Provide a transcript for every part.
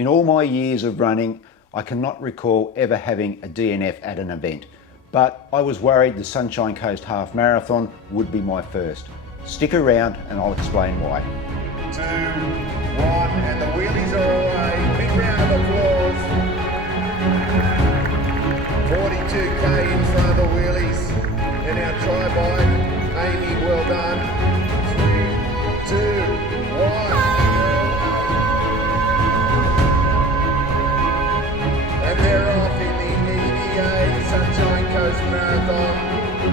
In all my years of running, I cannot recall ever having a DNF at an event, but I was worried the Sunshine Coast Half Marathon would be my first. Stick around and I'll explain why. 2, 1, and the wheelies are away. Big round of applause. 42k in front of the wheelies. And our tri-bike, Amy, well done. 3, 2, 1. And they're off in the EDA Sunshine Coast Marathon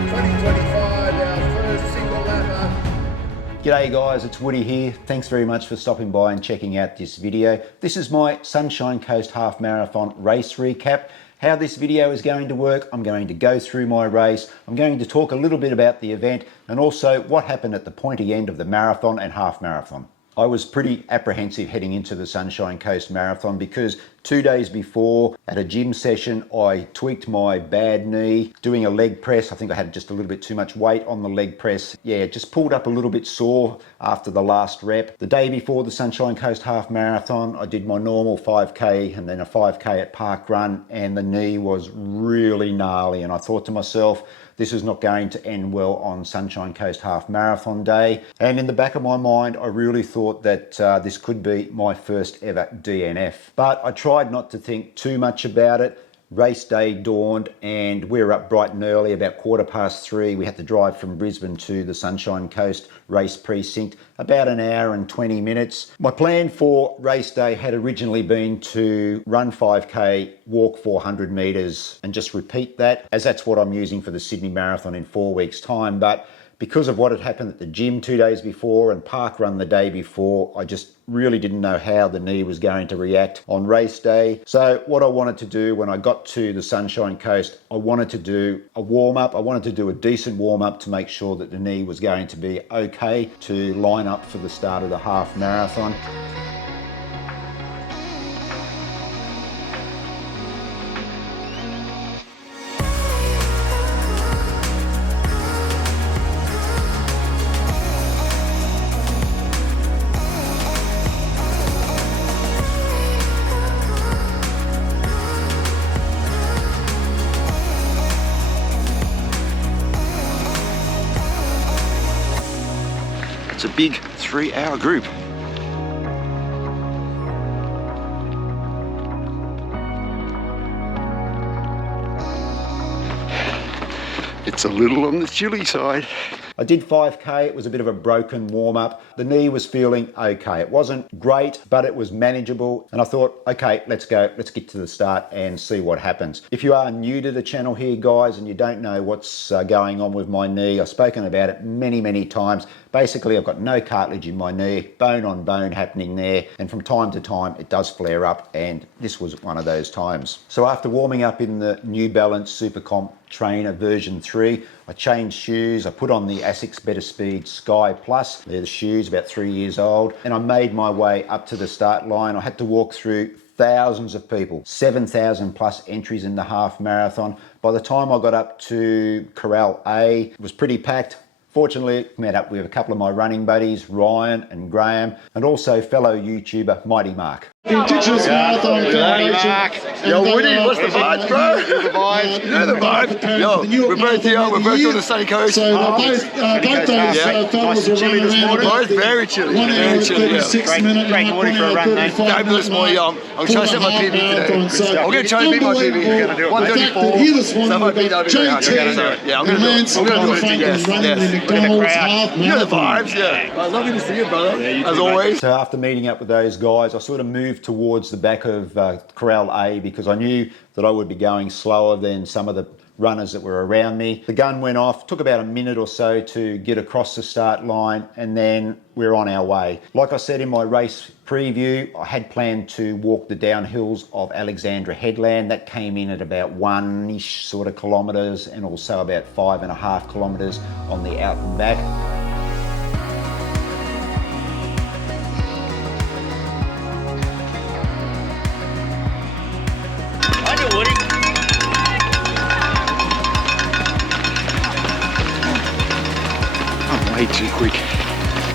2025, our first single lapper. G'day guys, it's Woody here. Thanks very much for stopping by and checking out this video. This is my Sunshine Coast Half Marathon race recap. How this video is going to work, I'm going to go through my race, I'm going to talk a little bit about the event and also what happened at the pointy end of the marathon and half marathon. I was pretty apprehensive heading into the Sunshine Coast Marathon because 2 days before at a gym session I tweaked my bad knee doing a leg press. I think I had just a little bit too much weight on the leg press. Yeah, it just pulled up a little bit sore after the last rep. The day before the Sunshine Coast Half Marathon I did my normal 5k and then a 5k at Park Run, and the knee was really gnarly, and I thought to myself, this is not going to end well on Sunshine Coast Half Marathon day. And in the back of my mind, I really thought that this could be my first ever DNF. But I tried not to think too much about it. Race day dawned and we were up bright and early, about 3:15. We had to drive from Brisbane to the Sunshine Coast race precinct, about an hour and 20 minutes. My plan for race day had originally been to run 5k, walk 400 metres and just repeat that, as that's what I'm using for the Sydney Marathon in 4 weeks' time. But because of what had happened at the gym 2 days before and Park Run the day before, I just really didn't know how the knee was going to react on race day. So what I wanted to do when I got to the Sunshine Coast, I wanted to do a warm-up. I wanted to do a decent warm-up to make sure that the knee was going to be okay to line up for the start of the half marathon. It's a big 3-hour group. It's a little on the chilly side. I did 5k, it was a bit of a broken warm-up. The knee was feeling okay. It wasn't great, but it was manageable. And I thought, okay, let's go, let's get to the start and see what happens. If you are new to the channel here, guys, and you don't know what's going on with my knee, I've spoken about it many, many times. Basically, I've got no cartilage in my knee, bone on bone happening there. And from time to time, it does flare up. And this was one of those times. So after warming up in the New Balance Supercomp Trainer version 3, I changed shoes. I put on the Asics Better Speed Sky Plus. They're the shoes, about 3 years old. And I made my way up to the start line. I had to walk through thousands of people, 7,000 plus entries in the half marathon. By the time I got up to Corral A, it was pretty packed. Fortunately, met up with a couple of my running buddies, Ryan and Graham, and also fellow YouTuber, Mighty Mark. Indigenous Marathon Federation. Yo, Woody, what's the vibes, bro? The vibes. You know the vibes. Yo, we're both here. We're both on the sunny coast. So both those fellas were running around. Both very chilly. 1 hour and 36 minutes. Great morning for a run, mate. Fabulous morning. I'm trying to set my PB today. I'm going to try and beat my PB. 134. So if I beat, I'll be very happy. Yeah, I'm going to do it. I'm going to do it. Yes. McDonald's half You know the marathon. vibes, yeah. Lovely to see you, brother. As always. So after meeting up with those guys, I sort of moved towards the back of Corral A because I knew that I would be going slower than some of the runners that were around me. The gun went off, took about a minute or so to get across the start line, and then we're on our way. Like I said in my race preview, I had planned to walk the downhills of Alexandra Headland. That came in at about 1-ish sort of kilometres and also about 5.5 kilometres on the out and back. Way too quick.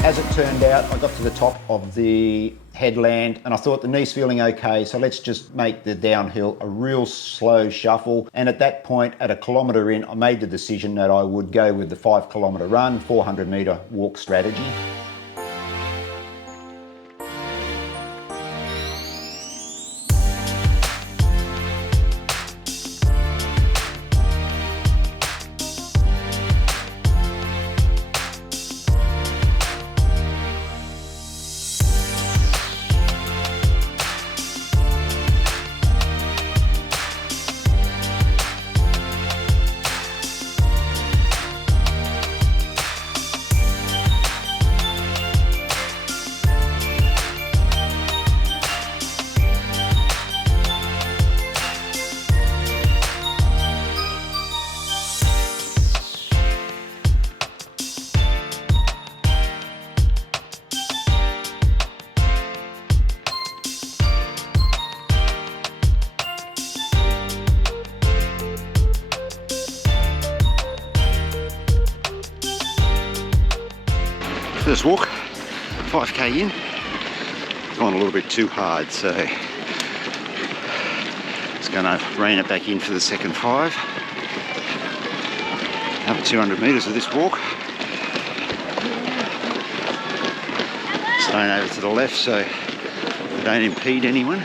As it turned out, I got to the top of the headland, and I thought the knee's feeling okay, so let's just make the downhill a real slow shuffle. And at that point, at a kilometre in, I made the decision that I would go with the 5 kilometre run, 400 metre walk strategy. First walk, 5k in, gone a little bit too hard, so it's going to rein it back in for the second 5. Another 200 metres of this walk. Staying over to the left so I don't impede anyone.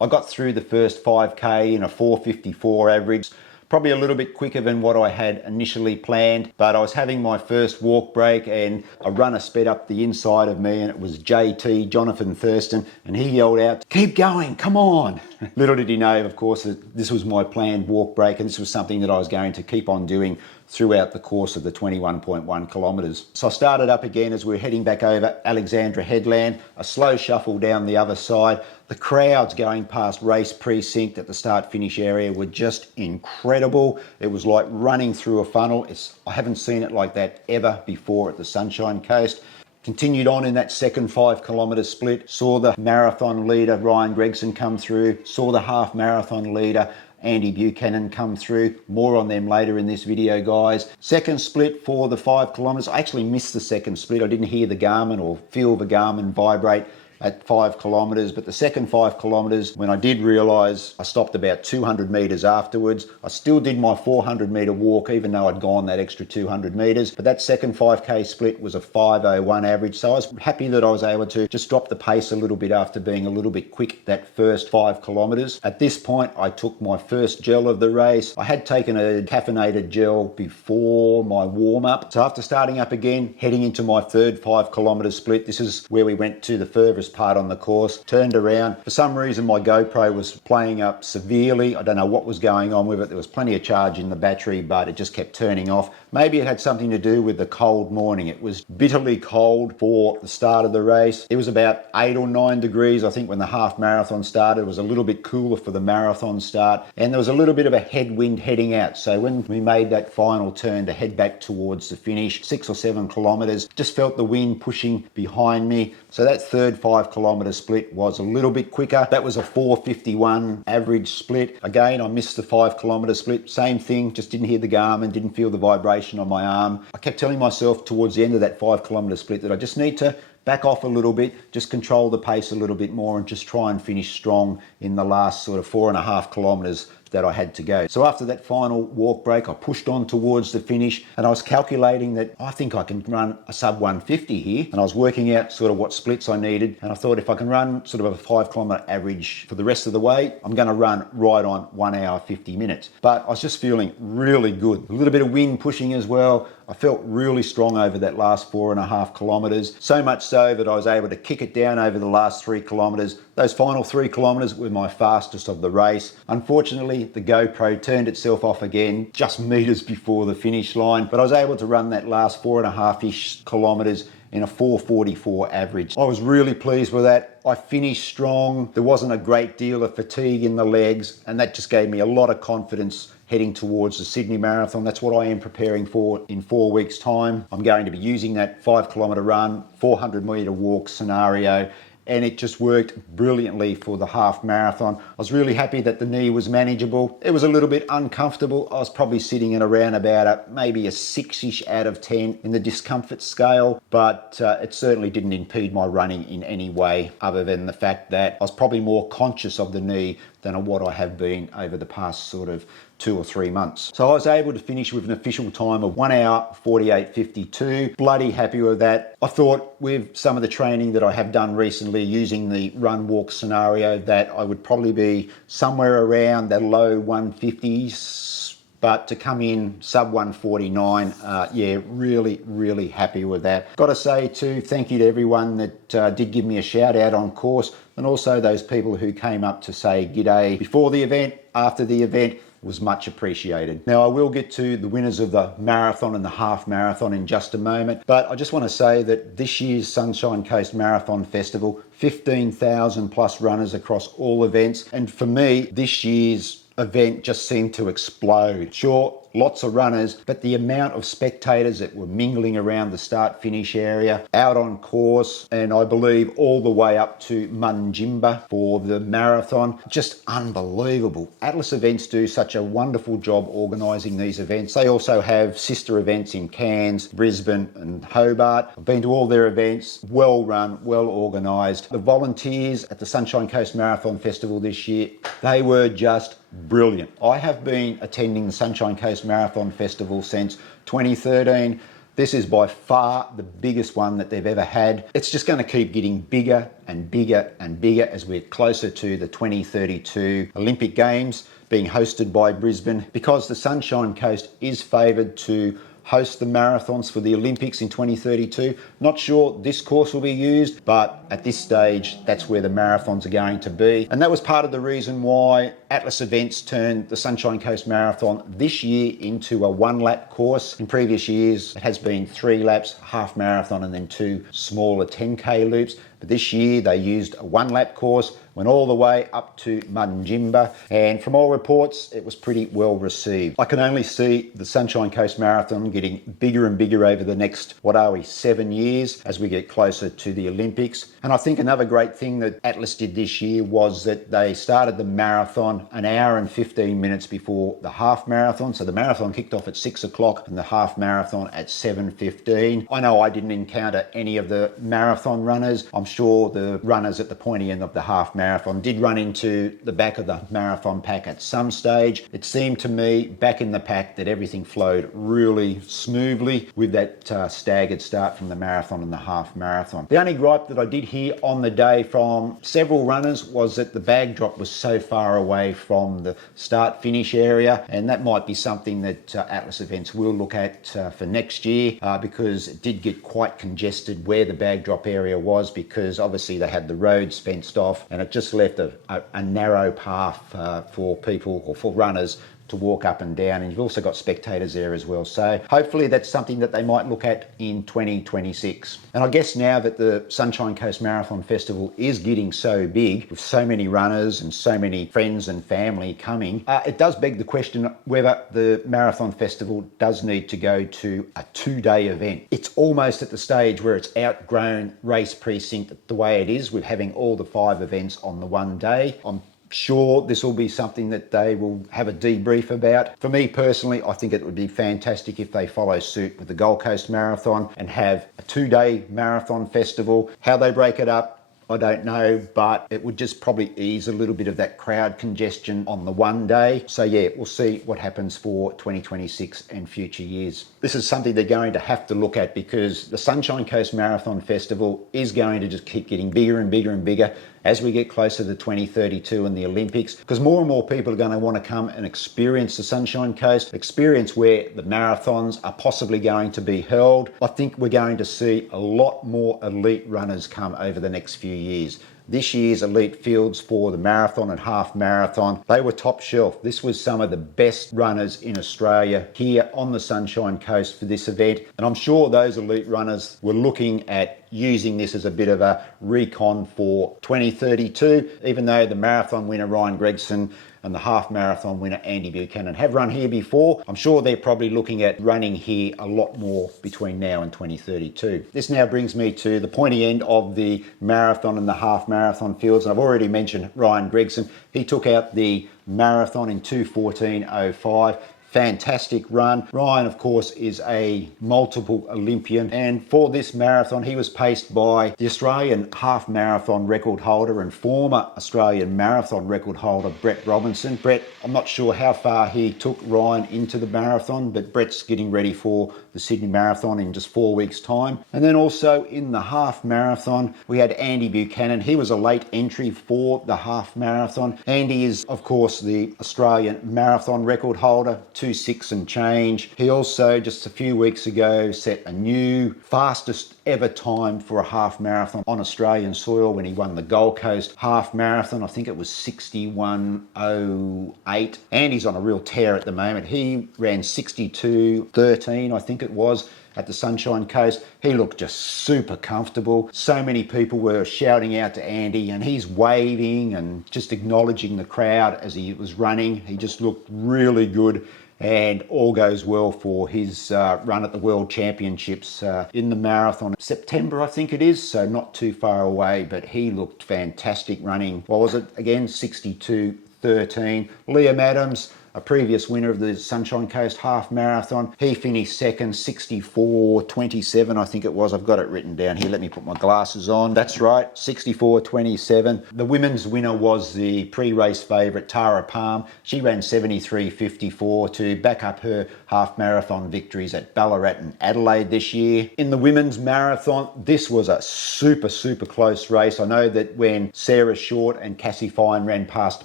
I got through the first 5k in a 4:54 average. Probably a little bit quicker than what I had initially planned, but I was having my first walk break and a runner sped up the inside of me, and it was JT, Jonathan Thurston, and he yelled out, "Keep going, come on." Little did he know, of course, that this was my planned walk break, and this was something that I was going to keep on doing throughout the course of the 21.1 kilometres. So I started up again as we were heading back over Alexandra Headland, a slow shuffle down the other side. The crowds going past race precinct at the start-finish area were just incredible. It was like running through a funnel. I haven't seen it like that ever before at the Sunshine Coast. Continued on in that second 5 kilometre split, saw the marathon leader Ryan Gregson come through, saw the half marathon leader Andy Buchanan come through. More on them later in this video, guys. Second split for the 5 kilometres. I actually missed the second split. I didn't hear the Garmin or feel the Garmin vibrate at 5 kilometres, but the second 5 kilometres, when I did realise, I stopped about 200 metres afterwards. I still did my 400 metre walk, even though I'd gone that extra 200 metres, but that second 5k split was a 5:01 average, so I was happy that I was able to just drop the pace a little bit after being a little bit quick that first 5 kilometres. At this point, I took my first gel of the race. I had taken a caffeinated gel before my warm-up, so after starting up again, heading into my third 5 kilometre split, this is where we went to the furthest part on the course, turned around. For some reason, my GoPro was playing up severely. I don't know what was going on with it. There was plenty of charge in the battery, but it just kept turning off. Maybe it had something to do with the cold morning. It was bitterly cold for the start of the race. It was about 8 or 9 degrees, I think, when the half marathon started. It was a little bit cooler for the marathon start, and there was a little bit of a headwind heading out. So when we made that final turn to head back towards the finish, 6 or 7 kilometres, just felt the wind pushing behind me. So that third 5 kilometre split was a little bit quicker. That was a 4:51 average split. Again, I missed the 5 kilometre split. Same thing, just didn't hear the Garmin, didn't feel the vibration on my arm. I kept telling myself towards the end of that 5 kilometre split that I just need to back off a little bit, just control the pace a little bit more and just try and finish strong in the last sort of 4.5 kilometres that I had to go. So after that final walk break, I pushed on towards the finish, and I was calculating that I think I can run a sub 150 here, and I was working out sort of what splits I needed, and I thought if I can run sort of a 5 kilometre average for the rest of the way, I'm going to run right on 1 hour 50 minutes. But I was just feeling really good. A little bit of wind pushing as well. I felt really strong over that last 4.5 kilometres, so much so that I was able to kick it down over the last 3 kilometres. Those final 3 kilometres were my fastest of the race. Unfortunately, the GoPro turned itself off again just metres before the finish line, but I was able to run that last 4.5-ish kilometres in a 4:44 average. I was really pleased with that. I finished strong. There wasn't a great deal of fatigue in the legs, and that just gave me a lot of confidence heading towards the Sydney Marathon. That's what I am preparing for in 4 weeks' time. I'm going to be using that 5 kilometre run, 400 metre walk scenario, and it just worked brilliantly for the half marathon. I was really happy that the knee was manageable. It was a little bit uncomfortable. I was probably sitting at around about maybe a 6-ish out of 10 in the discomfort scale, but it certainly didn't impede my running in any way, other than the fact that I was probably more conscious of the knee than what I have been over the past sort of 2 or 3 months. So I was able to finish with an official time of 1 hour 48:52. Bloody happy with that. I thought with some of the training that I have done recently using the run walk scenario that I would probably be somewhere around the low 150s, but to come in sub 149, yeah, really happy with that. Got to say too, thank you to everyone that did give me a shout out on course, and also those people who came up to say g'day before the event, after the event. Was much appreciated. Now I will get to the winners of the marathon and the half marathon in just a moment, but I just want to say that this year's Sunshine Coast Marathon Festival, 15,000 plus runners across all events, and for me this year's event just seemed to explode. Sure, lots of runners, but the amount of spectators that were mingling around the start finish area, out on course, and I believe all the way up to Munjimba for the marathon, just unbelievable. Atlas Events do such a wonderful job organising these events. They also have sister events in Cairns, Brisbane and Hobart. I've been to all their events, well run, well organised. The volunteers at the Sunshine Coast Marathon Festival this year, they were just brilliant. I have been attending the Sunshine Coast Marathon Festival since 2013. This is by far the biggest one that they've ever had. It's just going to keep getting bigger and bigger and bigger as we're closer to the 2032 Olympic Games being hosted by Brisbane, because the Sunshine Coast is favoured to host the marathons for the Olympics in 2032. Not sure this course will be used, but at this stage, that's where the marathons are going to be. And that was part of the reason why Atlas Events turned the Sunshine Coast Marathon this year into a 1-lap course. In previous years, it has been 3 laps, half marathon, and then 2 smaller 10K loops. But this year they used a 1-lap course, went all the way up to Munjimba, and from all reports it was pretty well received. I can only see the Sunshine Coast Marathon getting bigger and bigger over the next, 7 years as we get closer to the Olympics. And I think another great thing that Atlas did this year was that they started the marathon an hour and 15 minutes before the half marathon. So the marathon kicked off at 6 o'clock and the half marathon at 7:15. I know I didn't encounter any of the marathon runners. I'm sure the runners at the pointy end of the half marathon did run into the back of the marathon pack at some stage. It seemed to me back in the pack that everything flowed really smoothly with that staggered start from the marathon and the half marathon. The only gripe that I did hear on the day from several runners was that the bag drop was so far away from the start finish area, and that might be something that Atlas Events will look at for next year, because it did get quite congested where the bag drop area was, because obviously they had the roads fenced off and it just left a narrow path for people or for runners to walk up and down, and you've also got spectators there as well. So hopefully that's something that they might look at in 2026. And I guess now that the Sunshine Coast Marathon Festival is getting so big, with so many runners and so many friends and family coming, it does beg the question whether the Marathon Festival does need to go to a 2-day event. It's almost at the stage where it's outgrown race precinct the way it is, with having all the 5 events on the one day. I'm sure this will be something that they will have a debrief about. For me personally, I think it would be fantastic if they follow suit with the Gold Coast Marathon and have a 2-day marathon festival. How they break it up, I don't know, but it would just probably ease a little bit of that crowd congestion on the one day. So yeah, we'll see what happens for 2026 and future years. This is something they're going to have to look at, because the Sunshine Coast Marathon Festival is going to just keep getting bigger and bigger and bigger as we get closer to 2032 and the Olympics, because more and more people are going to want to come and experience the Sunshine Coast, experience where the marathons are possibly going to be held. I think we're going to see a lot more elite runners come over the next few years. This year's elite fields for the marathon and half marathon, they were top shelf. This was some of the best runners in Australia here on the Sunshine Coast for this event. And I'm sure those elite runners were looking at using this as a bit of a recon for 2032, even though the marathon winner Ryan Gregson and the half marathon winner Andy Buchanan have run here before. I'm sure they're probably looking at running here a lot more between now and 2032. This now brings me to the pointy end of the marathon and the half marathon fields. I've already mentioned Ryan Gregson. He took out the marathon in 2:14.05. Fantastic run. Ryan, of course, is a multiple Olympian, and for this marathon he was paced by the Australian half marathon record holder and former Australian marathon record holder Brett Robinson. Brett, I'm not sure how far he took Ryan into the marathon, but Brett's getting ready for the Sydney Marathon in just 4 weeks' time. And then also in the half marathon we had Andy Buchanan. He was a late entry for the half marathon. Andy is, of course, the Australian marathon record holder, 2:06 and change. He also just a few weeks ago set a new fastest ever time for a half marathon on Australian soil when he won the Gold Coast half marathon. I think it was 61:08. Andy's on a real tear at the moment. He ran 62:13, I think it was, at the Sunshine Coast. He looked just super comfortable. So many people were shouting out to Andy, and he's waving and just acknowledging the crowd as he was running. He just looked really good, and all goes well for his run at the World Championships in the marathon. September, I think it is, so not too far away, but he looked fantastic running. What was it again? 62:13. Liam Adams, a previous winner of the Sunshine Coast Half Marathon, he finished second, 64:27, I think it was. I've got it written down here. Let me put my glasses on. That's right, 64:27. The women's winner was the pre-race favourite Tara Palm. She ran 73:54 to back up her half marathon victories at Ballarat and Adelaide this year. In the women's marathon, this was a super close race. I know that when Sarah Short and Cassie Fine ran past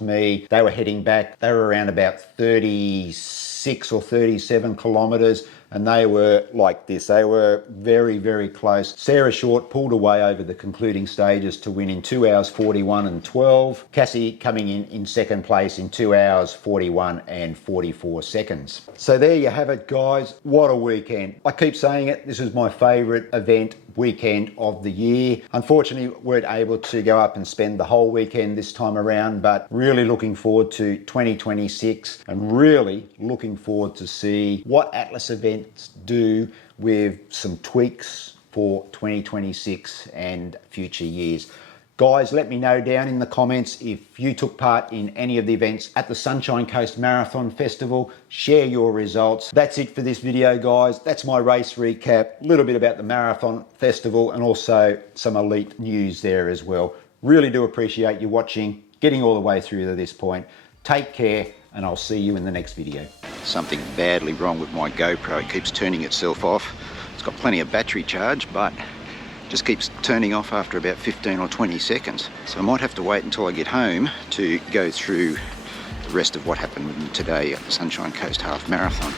me, they were heading back. They were around about 36 or 37 kilometres, and they were like this. They were very close. Sarah Short pulled away over the concluding stages to win in 2 hours 41 and 12. Cassie coming in second place in 2 hours 41 and 44 seconds. So there you have it, guys. What a weekend. I keep saying it, this is my favourite event weekend of the year. Unfortunately, weren't able to go up and spend the whole weekend this time around, but really looking forward to 2026 and really looking forward to see what Atlas events do with some tweaks for 2026 and future years. Guys, let me know down in the comments if you took part in any of the events at the Sunshine Coast Marathon Festival. Share your results. That's it for this video, guys. That's my race recap, a little bit about the Marathon Festival, and also some elite news there as well. Really do appreciate you watching, getting all the way through to this point. Take care, and I'll see you in the next video. Something badly wrong with my GoPro. It keeps turning itself off. It's got plenty of battery charge, but just keeps turning off after about 15 or 20 seconds. So I might have to wait until I get home to go through the rest of what happened today at the Sunshine Coast Half Marathon.